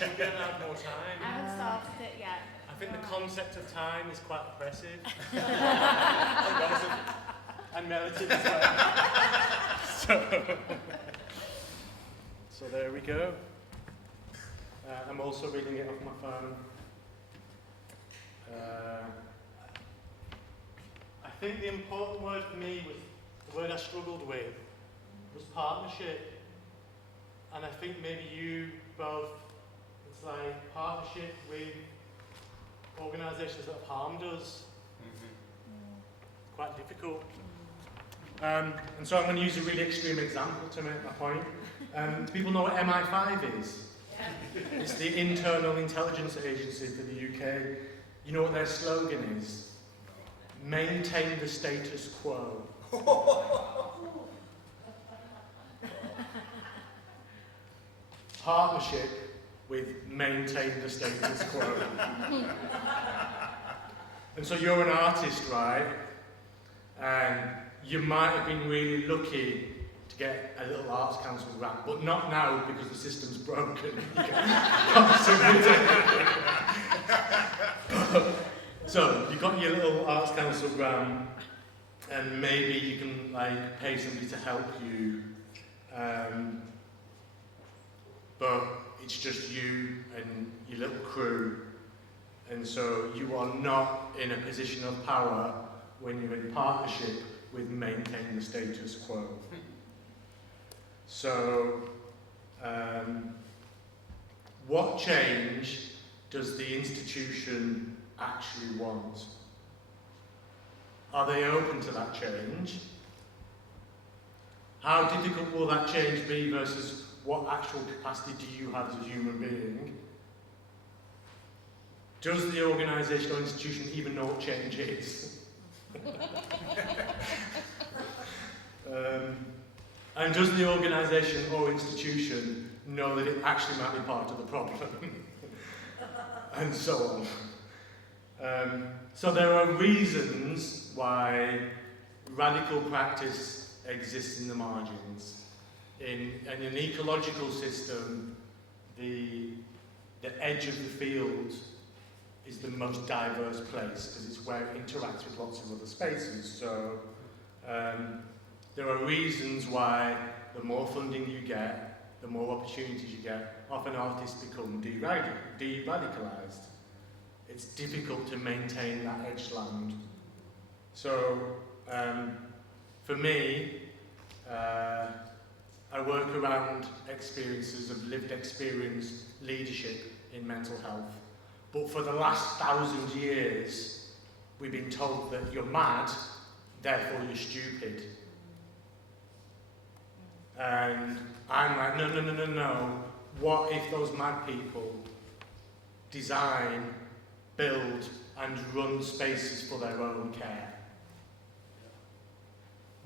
We're going to have more time. I haven't started it yet. I think the concept of time is quite oppressive. And relative as well. So there we go. I'm also reading it off my phone. I think the important word for me was, the word I struggled with, was partnership. And I think maybe you both, it's like partnership with organisations that have harmed us. It's quite difficult. And so I'm going to use a really extreme example to make my point. Do people know what MI5 is? Yeah. It's the Internal Intelligence Agency for the UK. You know what their slogan is? Maintain the status quo. Partnership with maintain the status quo. And so you're an artist, right? And you might have been really lucky to get a little arts council grant, but not now because the system's broken. So you got your little arts council grant, and maybe you can like pay somebody to help you, but it's just you and your little crew, and so you are not in a position of power when you're in partnership with maintain the status quo. So, what change does the institution actually want? Are they open to that change? How difficult will that change be versus what actual capacity do you have as a human being? Does the organisation or institution even know what change is? And does the organisation or institution know that it actually might be part of the problem? And so on. So there are reasons why radical practice exists in the margins. In an ecological system, the edge of the field is the most diverse place because it's where it interacts with lots of other spaces. So there are reasons why the more funding you get, the more opportunities you get, often artists become de-radicalized. It's difficult to maintain that edgeland. So for me, I work around experiences of lived experience leadership in mental health. But for the last 1,000 years, we've been told that you're mad, therefore you're stupid. And I'm like, no. What if those mad people design, build, and run spaces for their own care?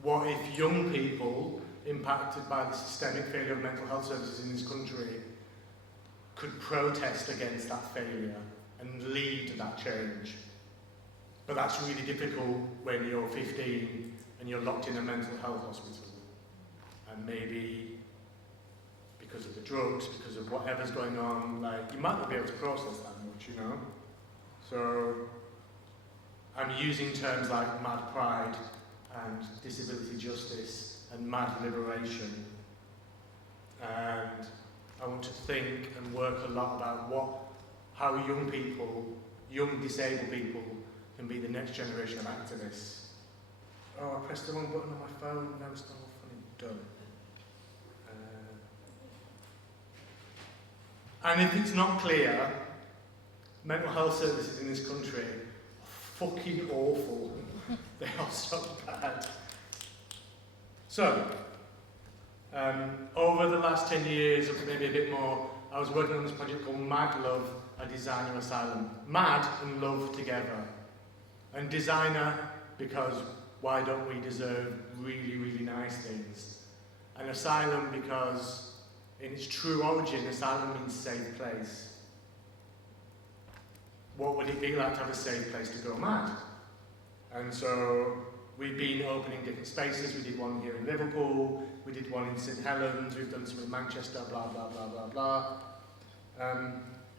What if young people impacted by the systemic failure of mental health services in this country could protest against that failure and lead that change? But that's really difficult when you're 15 and you're locked in a mental health hospital. And maybe because of the drugs, because of whatever's going on, like, you might not be able to process that much, you know? So I'm using terms like mad pride and disability justice and mad liberation. And I want to think and work a lot about how young people, young disabled people, can be the next generation of activists. Oh, I pressed the wrong button on my phone, now it's all funny done. And if it's not clear, mental health services in this country are fucking awful. They are so bad. So, over the last 10 years, or maybe a bit more, I was working on this project called Mad Love, a designer asylum. Mad and love together. And designer, because why don't we deserve really, really nice things? And asylum, because in its true origin, asylum means safe place. What would it be like to have a safe place to go mad? And so we've been opening different spaces. We did one here in Liverpool, we did one in St Helens, we've done some in Manchester, blah, blah, blah, blah, blah.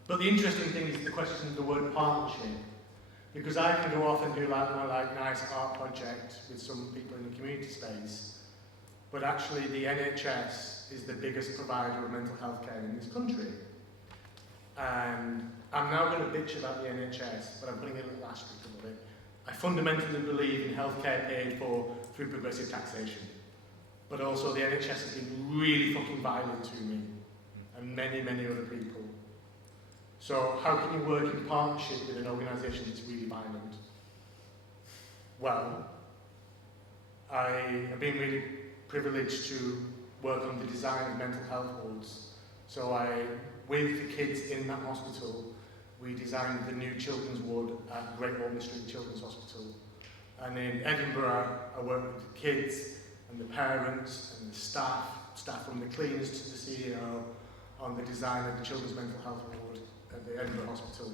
But the interesting thing is the question of the word partnership, because I can go off and do like my nice art project with some people in the community space, but actually the NHS is the biggest provider of mental health care in this country. And I'm now going to bitch about the NHS, but I'm putting a little asterisk above it. I fundamentally believe in healthcare paid for through progressive taxation. But also the NHS has been really fucking violent to me, and many, many other people. So how can you work in partnership with an organisation that's really violent? Well, I have been really privileged to work on the design of mental health wards. So with the kids in that hospital, we designed the new children's ward at Great Ormond Street Children's Hospital. And in Edinburgh, I worked with the kids and the parents and the staff from the cleaners to the CEO, on the design of the children's mental health ward at the Edinburgh Hospital.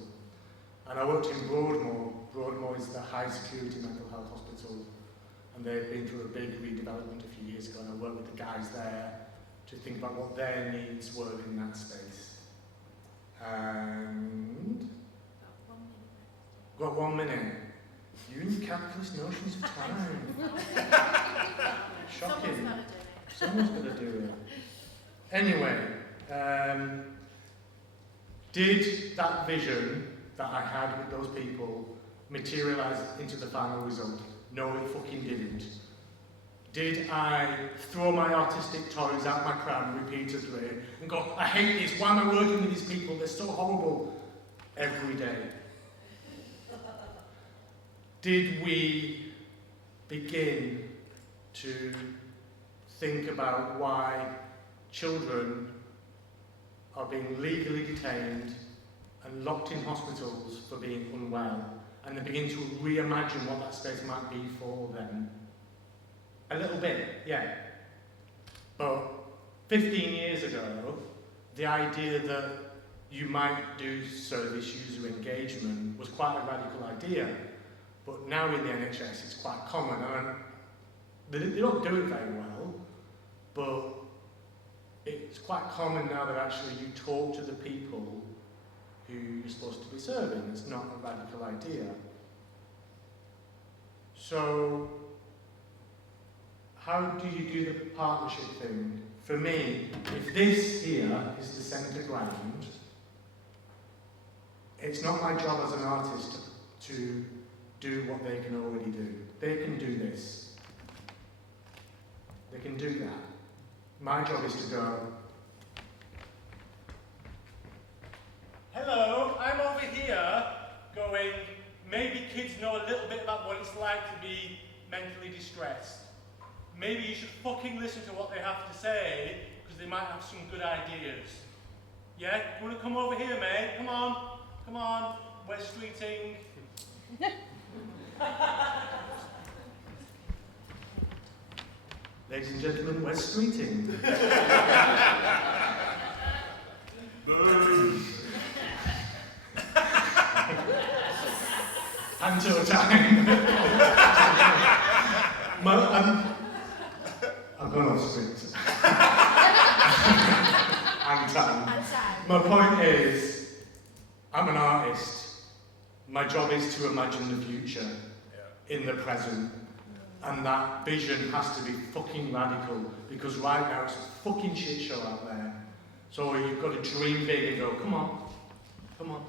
And I worked in Broadmoor. Broadmoor is the high security mental health hospital, and they've been through a big redevelopment a few years ago, and I worked with the guys there to think about what their needs were in that space. And got 1 minute. You capitalist notions of time. Shocking. Someone's got to do it. Anyway, did that vision that I had with those people materialise into the final result? No, it fucking didn't. Did I throw my artistic toys out my pram repeatedly and go, I hate this, why am I working with these people, they're so horrible, every day? Did we begin to think about why children are being legally detained and locked in hospitals for being unwell, and then begin to reimagine what that space might be for them? A little bit, yeah. But 15 years ago, the idea that you might do service user engagement was quite a radical idea. But now in the NHS, it's quite common. And they don't do it very well, but it's quite common now that actually you talk to the people who you're supposed to be serving. It's not a radical idea. So, how do you do the partnership thing? For me, if this here is the centre ground, it's not my job as an artist to do what they can already do. They can do this. They can do that. My job is to go, hello, I'm over here going, maybe kids know a little bit about what it's like to be mentally distressed. Maybe you should fucking listen to what they have to say, because they might have some good ideas. Yeah? You want to come over here, mate? Come on. Come on. We're streeting. Ladies and gentlemen, we're streeting. Panto time. I'm going off script. And time. My point is, I'm an artist. My job is to imagine the future in the present. And that vision has to be fucking radical, because right now it's a fucking shit show out there. So you've got to dream big and go, come on, come on.